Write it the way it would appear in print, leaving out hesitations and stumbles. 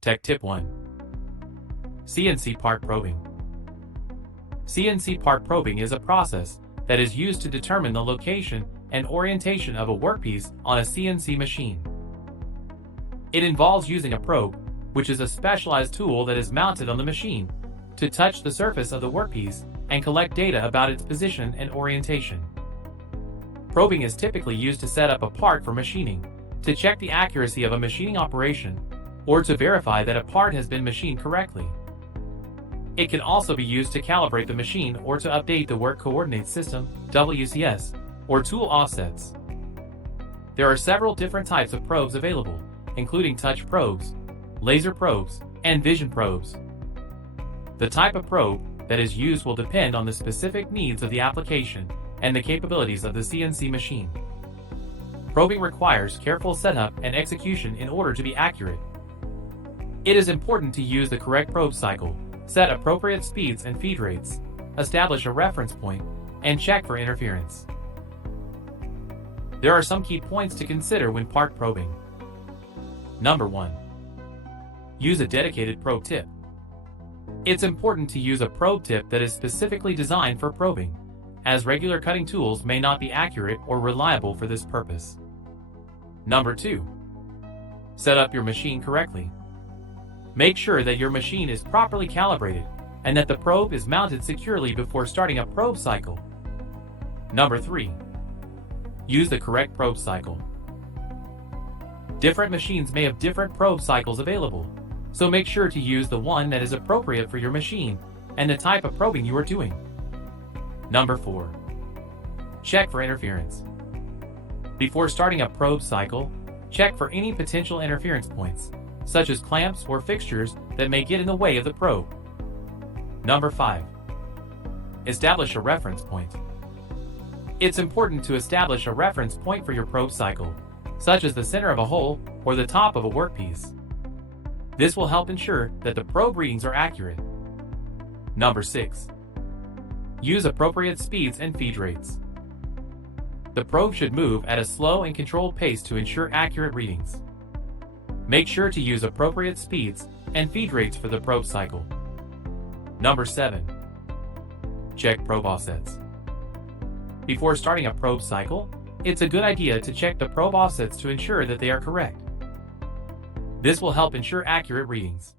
Tech Tip 1. CNC part probing. CNC part probing is a process that is used to determine the location and orientation of a workpiece on a CNC machine. It involves using a probe, which is a specialized tool that is mounted on the machine, to touch the surface of the workpiece and collect data about its position and orientation. Probing is typically used to set up a part for machining, to check the accuracy of a machining operation, or to verify that a part has been machined correctly. It can also be used to calibrate the machine or to update the Work Coordinate System (WCS) or tool offsets. There are several different types of probes available, including touch probes, laser probes, and vision probes. The type of probe that is used will depend on the specific needs of the application and the capabilities of the CNC machine. Probing requires careful setup and execution in order to be accurate. It is important to use the correct probe cycle, set appropriate speeds and feed rates, establish a reference point, and check for interference. There are some key points to consider when part probing. Number 1. Use a dedicated probe tip. It's important to use a probe tip that is specifically designed for probing, as regular cutting tools may not be accurate or reliable for this purpose. Number 2. Set up your machine correctly. Make sure that your machine is properly calibrated and that the probe is mounted securely before starting a probe cycle. Number 3. Use the correct probe cycle. Different machines may have different probe cycles available, so make sure to use the one that is appropriate for your machine and the type of probing you are doing. Number 4. Check for interference. Before starting a probe cycle, check for any potential interference points, such as clamps or fixtures that may get in the way of the probe. Number 5. Establish a reference point. It's important to establish a reference point for your probe cycle, such as the center of a hole or the top of a workpiece. This will help ensure that the probe readings are accurate. Number 6. Use appropriate speeds and feed rates. The probe should move at a slow and controlled pace to ensure accurate readings. Make sure to use appropriate speeds and feed rates for the probe cycle. Number 7. Check probe offsets. Before starting a probe cycle, it's a good idea to check the probe offsets to ensure that they are correct. This will help ensure accurate readings.